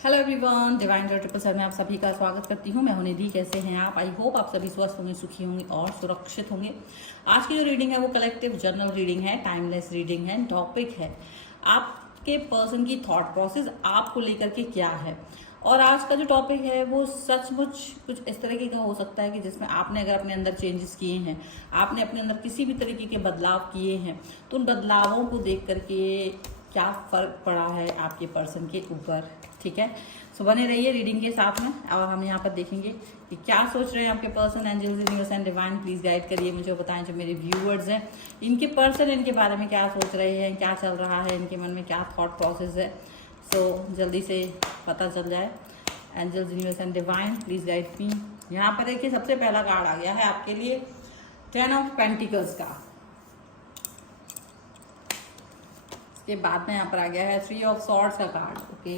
Hello everyone, divine 777 में आप सभी का स्वागत करती हूँ। मैं हूं निधि। कैसे हैं आप? आई होप आप सभी स्वस्थ होंगे, सुखी होंगे और सुरक्षित होंगे। आज की जो रीडिंग है वो कलेक्टिव जर्नल रीडिंग है, टाइमलेस रीडिंग है। टॉपिक है आपके पर्सन की थॉट प्रोसेस आपको लेकर के क्या है। और आज का जो टॉपिक है वो सचमुच कुछ इस तरीके का हो सकता है कि जिसमें आपने अगर अपने अंदर चेंजेस किए हैं, आपने अपने अंदर किसी भी तरीके के बदलाव किए हैं, तो उन बदलावों को देख करके क्या फ़र्क पड़ा है आपके पर्सन के ऊपर। ठीक है, सो बने रहिए रीडिंग के साथ में। और हम यहाँ पर देखेंगे कि क्या सोच रहे हैं आपके person. Angels, universe and divine please guide करिए मुझे, बताएं जो मेरे व्यूअर्स हैं इनके पर्सन इनके बारे में क्या सोच रहे हैं, क्या चल रहा है, इनके मन में क्या थॉट प्रोसेस है। सो जल्दी से पता चल जाए। Angels, universe and divine please guide me. यहाँ पर देखिए सबसे पहला कार्ड आ गया है आपके लिए 10 ऑफ पेंटिकल्स का। इसके बाद में यहाँ पर आ गया है 3 ऑफ सॉर्ड्स का कार्ड। ओके,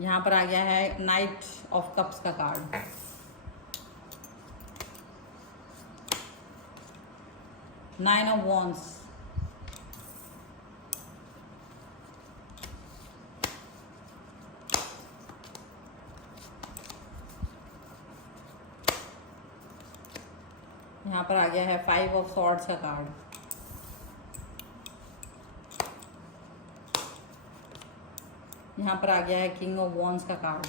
यहाँ पर आ गया है नाइट ऑफ कप्स का कार्ड। नाइन ऑफ वॉन्ड्स, यहाँ पर आ गया है 5 ऑफ सॉर्ड्स का कार्ड। यहाँ पर आ गया है किंग ऑफ वॉन्ड्स का कार्ड।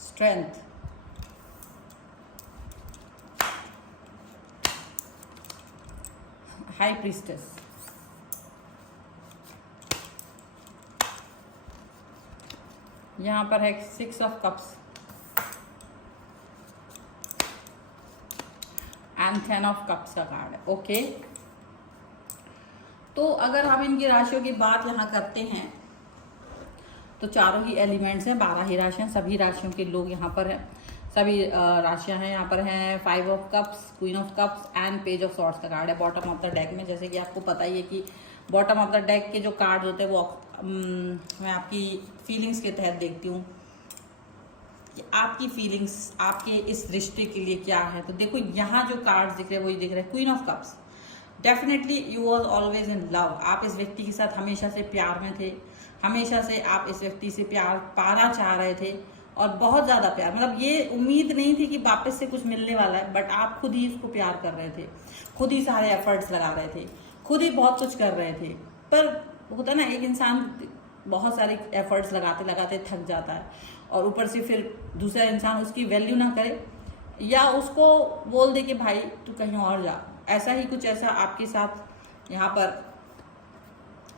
स्ट्रेंथ, हाई प्रीस्टेस, यहाँ पर है 6 of cups and 10 of cups का कार्ड है। ओके, तो अगर हम इनकी राशियों की बात यहाँ करते हैं तो चारों ही एलिमेंट्स हैं, 12 ही राशियाँ, सभी राशियों के लोग यहाँ पर हैं। सभी राशियाँ हैं यहाँ पर हैं 5 of cups, queen of cups and page of swords का कार्ड है बॉटम ऑफ द डेक में। जैसे कि आपको पता ही है कि बॉटम ऑफ द डेक के जो कार्ड होते हैं वो मैं आपकी फीलिंग्स के तहत देखती हूँ कि आपकी फीलिंग्स आपके इस रिश्ते के लिए क्या है। तो देखो यहाँ जो कार्ड्स दिख रहे हैं वही दिख रहे हैं queen of cups. Definitely you was always in love. आप इस व्यक्ति के साथ हमेशा से प्यार में थे, हमेशा से आप इस व्यक्ति से प्यार पाना चाह रहे थे और बहुत ज़्यादा प्यार, मतलब ये उम्मीद नहीं थी कि वापस से कुछ मिलने वाला है, बट आप खुद ही इसको प्यार कर रहे थे, खुद ही सारे एफर्ट्स लगा रहे थे, खुद ही बहुत कुछ कर रहे थे। पर होता ना, एक इंसान बहुत सारे एफर्ट्स लगाते लगाते थक जाता है और ऊपर से फिर दूसरा इंसान उसकी वैल्यू ना करे या उसको बोल दे कि भाई तू कहीं और जा। ऐसा ही कुछ ऐसा आपके साथ यहाँ पर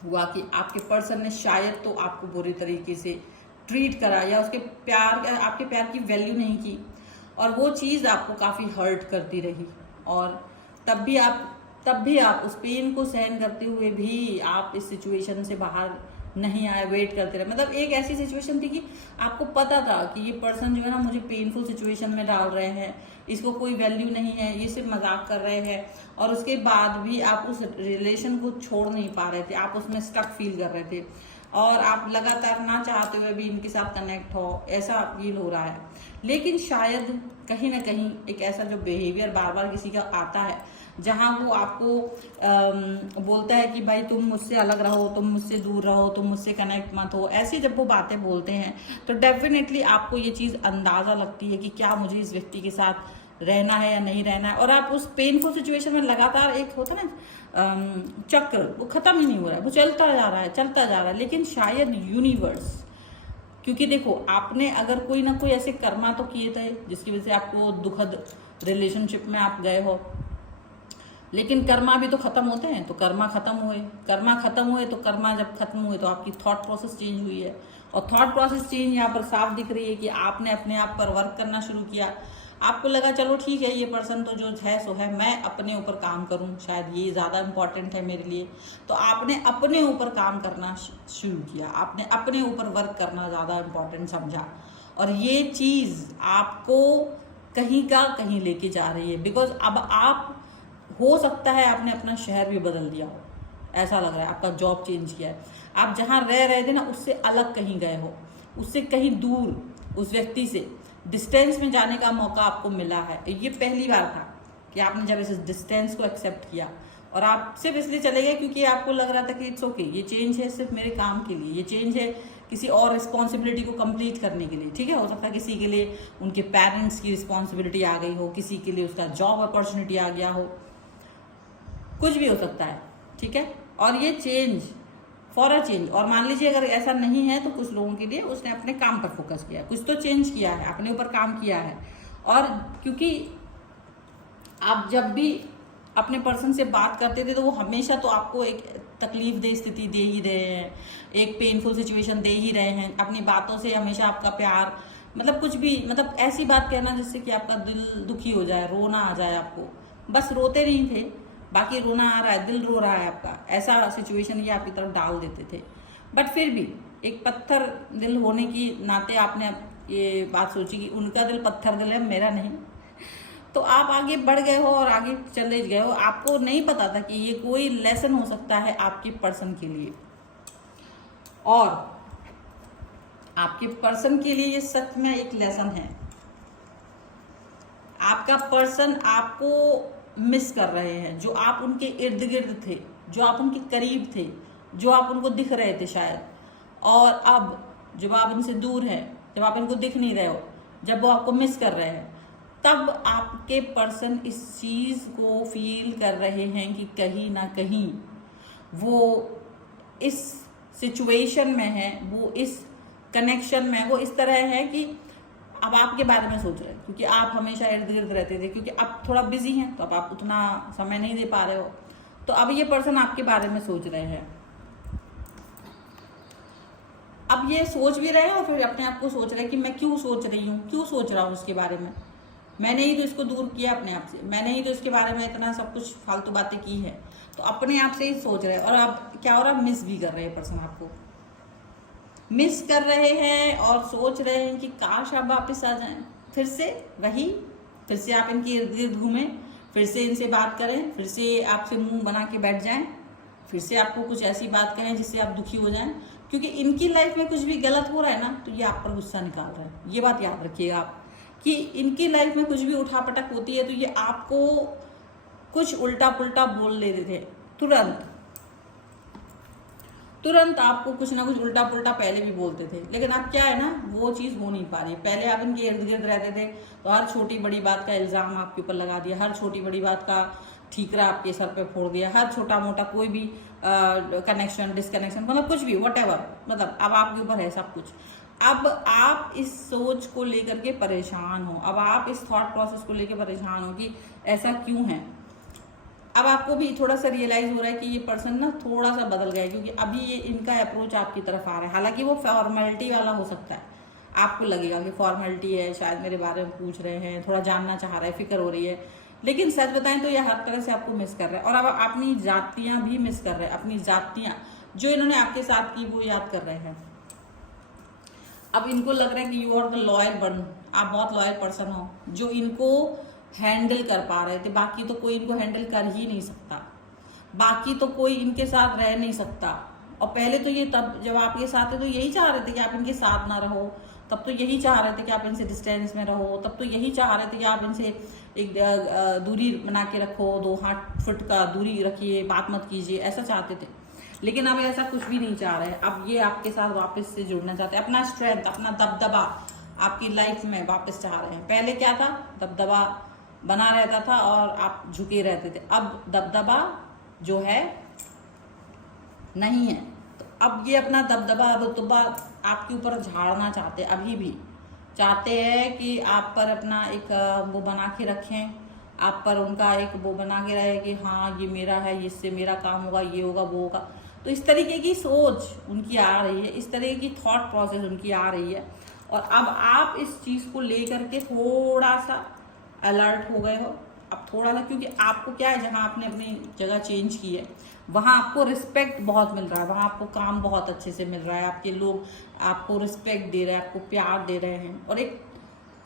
हुआ कि आपके पर्सन ने शायद तो आपको बुरी तरीके से ट्रीट करा या उसके प्यार, आपके प्यार की वैल्यू नहीं की और वो चीज़ आपको काफ़ी हर्ट करती रही। और तब भी आप उस पेन को सहन करते हुए भी आप इस सिचुएशन से बाहर नहीं आए, वेट करते रहे। मतलब एक ऐसी सिचुएशन थी कि आपको पता था कि ये पर्सन जो है ना मुझे पेनफुल सिचुएशन में डाल रहे हैं, इसको कोई वैल्यू नहीं है, ये सिर्फ मजाक कर रहे हैं। और उसके बाद भी आप उस रिलेशन को छोड़ नहीं पा रहे थे, आप उसमें स्टक फील कर रहे थे और आप लगातार ना चाहते हुए भी इनके साथ कनेक्ट हो, ऐसा फील हो रहा है। लेकिन शायद कहीं ना कहीं एक ऐसा जो बिहेवियर बार बार किसी का आता है जहाँ वो आपको बोलता है कि भाई तुम मुझसे अलग रहो, तुम मुझसे दूर रहो, तुम मुझसे कनेक्ट मत हो, ऐसे जब वो बातें बोलते हैं तो डेफिनेटली आपको ये चीज़ अंदाज़ा लगती है कि क्या मुझे इस व्यक्ति के साथ रहना है या नहीं रहना है। और आप उस पेनफुल सिचुएशन में लगातार, एक होता है ना चक्र, वो ख़त्म ही नहीं हो रहा है, वो चलता जा रहा है चलता जा रहा है। लेकिन शायद यूनिवर्स, क्योंकि देखो आपने अगर कोई ना कोई ऐसे कर्मा तो किए थे जिसकी वजह से आपको दुखद रिलेशनशिप में आप गए हो, लेकिन कर्मा भी तो खत्म होते हैं। तो कर्मा खत्म हुए, तो कर्मा जब खत्म हुए तो आपकी थॉट प्रोसेस चेंज हुई है। और थॉट प्रोसेस चेंज यहाँ पर साफ दिख रही है कि आपने अपने आप पर वर्क करना शुरू किया। आपको लगा चलो ठीक है, ये पर्सन तो जो है सो है, मैं अपने ऊपर काम करूं, शायद ये ज़्यादा इम्पॉर्टेंट है मेरे लिए। तो आपने अपने ऊपर काम करना शुरू किया, आपने अपने ऊपर वर्क करना ज़्यादा इम्पॉर्टेंट समझा और ये चीज़ आपको कहीं का कहीं लेके जा रही है। बिकॉज अब आप, हो सकता है आपने अपना शहर भी बदल दिया हो, ऐसा लग रहा है आपका जॉब चेंज किया है, आप जहाँ रह रहे थे ना उससे अलग कहीं गए हो, उससे कहीं दूर, उस व्यक्ति से डिस्टेंस में जाने का मौका आपको मिला है। ये पहली बार था कि आपने जब इस डिस्टेंस को एक्सेप्ट किया और आप सिर्फ इसलिए चले गए क्योंकि आपको लग रहा था कि इट्स ओके, ये चेंज है सिर्फ मेरे काम के लिए, ये चेंज है किसी और रिस्पॉन्सिबिलिटी को कंप्लीट करने के लिए। ठीक है, हो सकता है किसी के लिए उनके पेरेंट्स की रिस्पॉन्सिबिलिटी आ गई हो, किसी के लिए उसका जॉब अपॉर्चुनिटी आ गया हो, कुछ भी हो सकता है। ठीक है, और ये चेंज फॉर अ चेंज, और मान लीजिए अगर ऐसा नहीं है तो कुछ लोगों के लिए उसने अपने काम पर फोकस किया, कुछ तो चेंज किया है, अपने ऊपर काम किया है। और क्योंकि आप जब भी अपने पर्सन से बात करते थे तो वो हमेशा तो आपको एक तकलीफ दे स्थिति दे ही रहे हैं, एक पेनफुल सिचुएशन दे ही रहे हैं, अपनी बातों से हमेशा आपका प्यार, मतलब कुछ भी, मतलब ऐसी बात कहना जिससे कि आपका दिल दुखी हो जाए, रोना आ जाए आपको। बस रोते नहीं थे, बाकी रोना आ रहा है, दिल रो रहा है आपका, ऐसा सिचुएशन ये आपकी तरफ डाल देते थे। बट फिर भी एक पत्थर दिल होने की नाते आपने ये बात सोची कि उनका दिल पत्थर दिल है, मेरा नहीं। तो आप आगे बढ़ गए हो और आगे चले गए हो। आपको नहीं पता था कि ये कोई लेसन हो सकता है आपके पर्सन के लिए, और आपके पर्सन के लिए ये सच में एक लेसन है। आपका पर्सन आपको मिस कर रहे हैं, जो आप उनके इर्द गिर्द थे, जो आप उनके करीब थे, जो आप उनको दिख रहे थे शायद, और अब जब आप उनसे दूर हैं, जब आप इनको दिख नहीं रहे हो, जब वो आपको मिस कर रहे हैं, तब आपके पर्सन इस चीज को फील कर रहे हैं कि कहीं ना कहीं वो इस सिचुएशन में है, वो इस कनेक्शन में, वो इस तरह है कि अब आपके बारे में सोच रहे हैं, क्योंकि आप हमेशा इर्द गिर्द रहते थे, क्योंकि अब थोड़ा बिजी हैं तो अब आप उतना समय नहीं दे पा रहे हो, तो अब ये पर्सन आपके बारे में सोच रहे हैं। अब ये सोच भी रहे हैं और फिर अपने आप को सोच रहे हैं कि मैं क्यों सोच रही हूँ, क्यों सोच रहा हूँ उसके बारे में, मैंने ही तो इसको दूर किया अपने आप से, मैंने ही तो इसके बारे में इतना सब कुछ फालतू बातें की है। तो अपने आप से ही सोच रहे हैं, और आप क्या हो रहा है, मिस भी कर रहे हैं, पर्सन आपको मिस कर रहे हैं और सोच रहे हैं कि काश आप वापस आ जाएं, फिर से वही, फिर से आप इनके इर्द गिर्द घूमें, फिर से इनसे बात करें, फिर से आपसे मुंह बना के बैठ जाएं, फिर से आपको कुछ ऐसी बात कहें जिससे आप दुखी हो जाएं, क्योंकि इनकी लाइफ में कुछ भी गलत हो रहा है ना, तो ये आप पर गुस्सा निकाल रहे हैं। ये बात याद रखिएगा आप कि इनकी लाइफ में कुछ भी उठापटक होती है तो ये आपको कुछ उल्टा पुल्टा बोल लेते थे, तुरंत आपको कुछ ना कुछ उल्टा पुल्टा पहले भी बोलते थे, लेकिन अब क्या है ना, वो चीज़ हो नहीं पा रही। पहले आप इनके इर्द गिर्द रहते थे तो हर छोटी बड़ी बात का इल्ज़ाम आपके ऊपर लगा दिया, हर छोटी बड़ी बात का ठीकरा आपके सर पे फोड़ दिया, हर छोटा मोटा कोई भी कनेक्शन डिसकनेक्शन, मतलब कुछ भी व्हाटएवर, मतलब अब आपके ऊपर है सब कुछ। अब आप इस सोच को लेकर के परेशान हो, अब आप इस थॉट प्रोसेस को लेकर परेशान हो कि ऐसा क्यों है। अब आपको भी थोड़ा सा रियलाइज हो रहा है कि ये पर्सन ना थोड़ा सा बदल गया है, क्योंकि अभी ये इनका अप्रोच आपकी तरफ आ रहा है। हालांकि वो फॉर्मेलिटी वाला हो सकता है, आपको लगेगा कि फॉर्मेलिटी है, शायद मेरे बारे में पूछ रहे हैं, थोड़ा जानना चाह रहे हैं, फिक्र हो रही है, लेकिन सच बताएं तो ये हर तरह से आपको मिस कर रहे हैं। और अब अपनी जातियां भी मिस कर रहे हैं, अपनी जातियां जो इन्होंने आपके साथ की वो याद कर रहे हैं। अब इनको लग रहा है कि you are the loyal one, आप बहुत लॉयल पर्सन हो जो इनको हैंडल कर पा रहे थे, बाकी तो कोई इनको हैंडल कर ही नहीं सकता, बाकी तो कोई इनके साथ रह नहीं सकता। और पहले तो ये तब जब आपके साथ थे तो यही चाह रहे थे कि आप इनके साथ ना रहो, तब तो यही चाह रहे थे कि आप इनसे डिस्टेंस में रहो, तब तो यही चाह रहे थे कि आप इनसे एक दूरी बना के रखो, 2 फुट का दूरी रखिए, बात मत कीजिए, ऐसा चाहते थे। लेकिन अब ऐसा कुछ भी नहीं चाह रहे, अब ये आपके साथ वापस से जुड़ना चाहते हैं, अपना स्ट्रेंथ, अपना दबदबा आपकी लाइफ में वापस चाह रहे हैं। पहले क्या था, दबदबा बना रहता था और आप झुके रहते थे, अब दबदबा जो है नहीं है। तो अब ये अपना दबदबा रुतबा आपके ऊपर झाड़ना चाहते हैं, अभी भी चाहते हैं कि आप पर अपना एक वो बना के रखें, आप पर उनका एक वो बना के रहे कि हाँ ये मेरा है, इससे मेरा काम होगा, ये होगा वो होगा। तो इस तरीके की सोच उनकी आ रही है, इस तरीके की थॉट प्रोसेस उनकी आ रही है। और अब आप इस चीज़ को लेकर के थोड़ा सा अलर्ट हो गए हो, अब थोड़ा सा, क्योंकि आपको क्या है, जहाँ आपने अपनी जगह चेंज की है वहाँ आपको रिस्पेक्ट बहुत मिल रहा है, वहाँ आपको काम बहुत अच्छे से मिल रहा है, आपके लोग आपको रिस्पेक्ट दे रहे हैं, आपको प्यार दे रहे हैं, और एक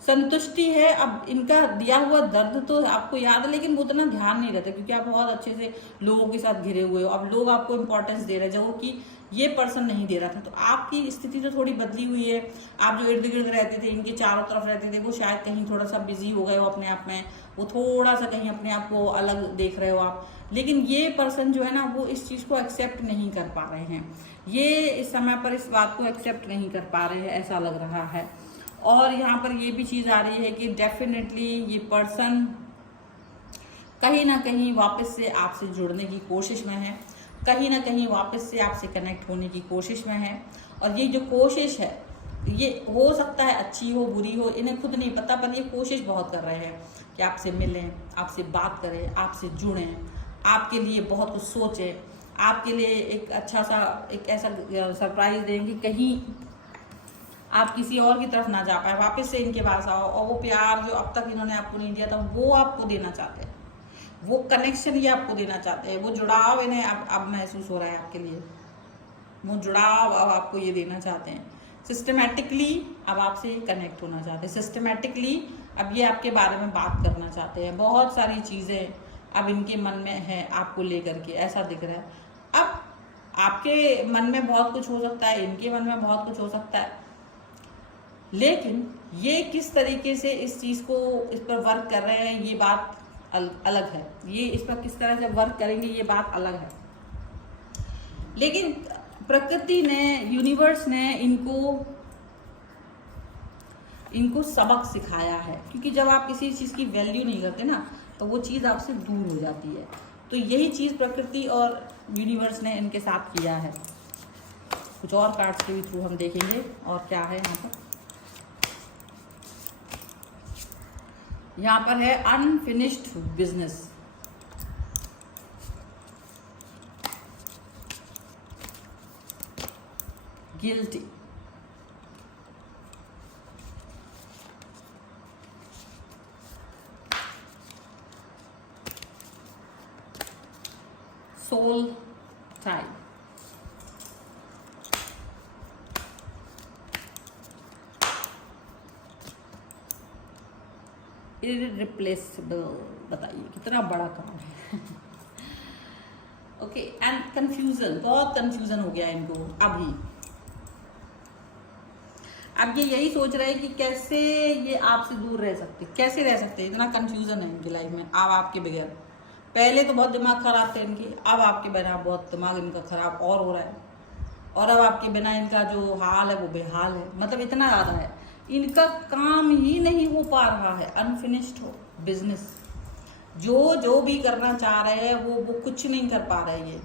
संतुष्टि है। अब इनका दिया हुआ दर्द तो आपको याद है, लेकिन वो उतना ध्यान नहीं रहता क्योंकि आप बहुत अच्छे से लोगों के साथ घिरे हुए हो। अब लोग आपको इम्पोर्टेंस दे रहे हैं जो कि ये पर्सन नहीं दे रहा था। तो आपकी स्थिति तो थोड़ी बदली हुई है। आप जो इर्द गिर्द रहते थे, इनके चारों तरफ रहते थे, वो शायद कहीं थोड़ा सा बिजी हो गए हो अपने आप में, वो थोड़ा सा कहीं अपने आप को अलग देख रहे हो आप। लेकिन ये पर्सन जो है ना, वो इस चीज़ को एक्सेप्ट नहीं कर पा रहे हैं। ये इस समय पर इस बात को एक्सेप्ट नहीं कर पा रहे हैं, ऐसा लग रहा है। और यहाँ पर ये भी चीज़ आ रही है कि डेफिनेटली ये पर्सन कहीं ना कहीं वापस से आपसे जुड़ने की कोशिश में है, कहीं ना कहीं वापस से आपसे कनेक्ट होने की कोशिश में है। और ये जो कोशिश है, ये हो सकता है अच्छी हो बुरी हो, इन्हें खुद नहीं पता, पर ये कोशिश बहुत कर रहे हैं कि आपसे मिलें, आपसे बात करें, आपसे जुड़ें, आपके लिए बहुत कुछ सोचें, आपके लिए एक अच्छा सा एक ऐसा सरप्राइज दें कि कहीं आप किसी और की तरफ ना जा पाए, वापस से इनके पास आओ और वो प्यार जो अब तक इन्होंने आपको नहीं दिया था वो आपको देना चाहते हैं, वो कनेक्शन ये आपको देना चाहते हैं, वो जुड़ाव इन्हें अब महसूस हो रहा है आपके लिए, वो जुड़ाव अब आपको ये देना चाहते हैं। सिस्टमेटिकली अब आपसे कनेक्ट होना चाहते हैं, सिस्टमेटिकली अब ये आपके बारे में बात करना चाहते हैं। बहुत सारी चीज़ें अब इनके मन में है आपको लेकर के, ऐसा दिख रहा है। अब आपके मन में बहुत कुछ हो सकता है, इनके मन में बहुत कुछ हो सकता है, लेकिन ये किस तरीके से इस चीज़ को इस पर वर्क कर रहे हैं ये बात अलग है। ये इस पर किस तरह से वर्क करेंगे ये बात अलग है। लेकिन प्रकृति ने, यूनिवर्स ने इनको सबक सिखाया है, क्योंकि जब आप किसी चीज़ की वैल्यू नहीं करते ना तो वो चीज़ आपसे दूर हो जाती है। तो यही चीज़ प्रकृति और यूनिवर्स ने इनके साथ किया है। कुछ और कार्ड्स के भी थ्रू हम देखेंगे और क्या है यहाँ पर। यहाँ पर है unfinished business, guilty, soul tie, irreplaceable. बताइए कितना बड़ा काम है। ओके, एंड कंफ्यूजन, बहुत कंफ्यूजन हो गया इनको अभी। अब ये यही सोच रहे हैं कि कैसे ये आपसे दूर रह सकते, कैसे रह सकते, इतना कंफ्यूजन है इनकी लाइफ में अब आपके बगैर। पहले तो बहुत दिमाग खराब थे इनके, अब आपके बिना बहुत दिमाग इनका खराब और हो रहा है। और अब आपके बिना इनका जो हाल है वो बेहाल है, मतलब इतना ज़्यादा है, इनका काम ही नहीं हो पा रहा है। अनफिनिश्ड हो बिजनेस, जो भी करना चाह रहे हैं वो कुछ नहीं कर पा रहे। ये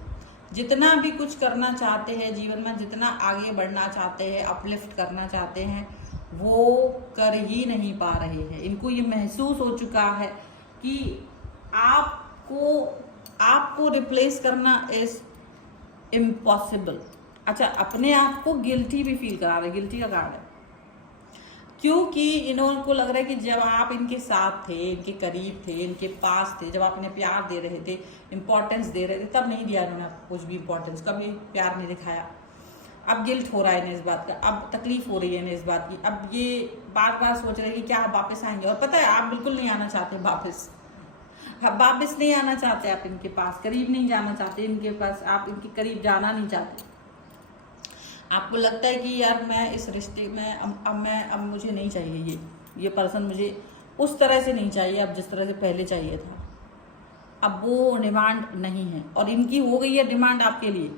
जितना भी कुछ करना चाहते हैं जीवन में, जितना आगे बढ़ना चाहते हैं, अपलिफ्ट करना चाहते हैं, वो कर ही नहीं पा रहे हैं। इनको ये महसूस हो चुका है कि आपको रिप्लेस करना इज इम्पॉसिबल। अच्छा, अपने आप को गिल्टी भी फील करा रहे, गिल्टी का कार्ड है, क्योंकि इनको लग रहा है कि जब आप इनके साथ थे, इनके करीब थे, इनके पास थे, जब आप इन्हें प्यार दे रहे थे, इम्पोर्टेंस दे रहे थे, तब नहीं दिया इन्होंने आपको कुछ भी इम्पोर्टेंस, कभी प्यार नहीं दिखाया। अब गिल्ट हो रहा है इन्हें इस बात का, अब तकलीफ हो रही है इन्हें इस बात की। अब ये बार बार सोच रहे हैं कि क्या आप वापस आएंगे, और पता है आप बिल्कुल नहीं आना चाहते वापस नहीं आना चाहते, आप इनके पास करीब नहीं जाना चाहते, इनके पास आप इनके करीब जाना नहीं चाहते। आपको लगता है कि यार मैं इस रिश्ते में अब मुझे नहीं चाहिए, ये पर्सन मुझे उस तरह से नहीं चाहिए अब जिस तरह से पहले चाहिए था। अब वो डिमांड नहीं है और इनकी हो गई है डिमांड आपके लिए।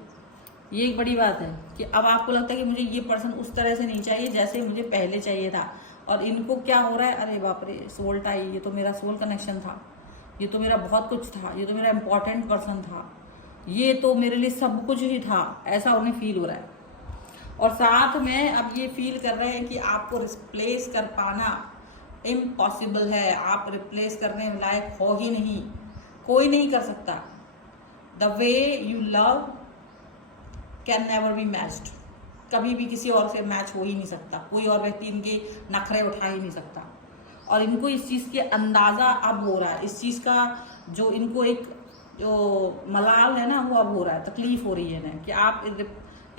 ये एक बड़ी बात है कि अब आपको लगता है कि मुझे ये पर्सन उस तरह से नहीं चाहिए जैसे मुझे पहले चाहिए था। और इनको क्या हो रहा है, अरे बाप रे, सोल टाई, ये तो मेरा सोल कनेक्शन था, ये तो मेरा बहुत कुछ था, ये तो मेरा इम्पोर्टेंट पर्सन था, ये तो मेरे लिए सब कुछ ही था, ऐसा उन्हें फील हो रहा है। और साथ में अब ये फील कर रहे हैं कि आपको रिप्लेस कर पाना इम्पॉसिबल है, आप रिप्लेस करने लायक हो ही नहीं, कोई नहीं कर सकता। The way you love can never be matched, कभी भी किसी और से मैच हो ही नहीं सकता, कोई और व्यक्ति इनके नखरे उठा ही नहीं सकता। और इनको इस चीज़ के अंदाज़ा अब हो रहा है, इस चीज़ का जो इनको एक जो मलाल है ना वो अब हो रहा है, तकलीफ हो रही है इन्हें कि आप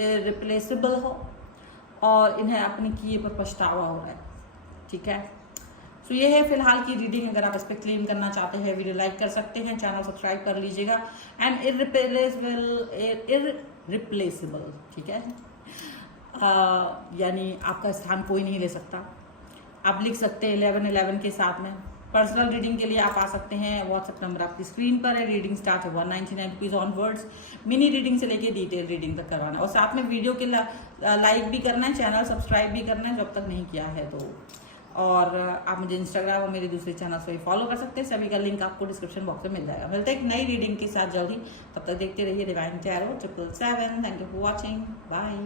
रिप्लेसेबल हो और इन्हें अपने किए पर पछतावा हो रहा है। ठीक है, सो ये है फिलहाल की रीडिंग। अगर आप इस पर क्लेम करना चाहते हैं, वीडियो लाइक कर सकते हैं, चैनल सब्सक्राइब कर लीजिएगा। एंड इररिप्लेसेबल, ठीक है, यानी आपका स्थान कोई नहीं ले सकता। आप लिख सकते हैं 1111 के साथ में। पर्सनल रीडिंग के लिए आप आ सकते हैं, व्हाट्सएप नंबर आपकी स्क्रीन पर है। रीडिंग स्टार्ट है 199 रुपीज़ ऑनवर्ड्स। मिनी रीडिंग से लेके डिटेल रीडिंग तक करवाना है, और साथ में वीडियो के लाइक भी करना है, चैनल सब्सक्राइब भी करना है जो अब तक नहीं किया है तो। और आप मुझे इंस्टाग्राम और मेरे दूसरे चैनल से भी फॉलो कर सकते हैं, सभी का लिंक आपको डिस्क्रिप्शन बॉक्स में मिल जाएगा। मिलते हैं एक नई रीडिंग के साथ जल्दी, तब तक देखते रहिए divine tarot 777। Thank you for watching, bye.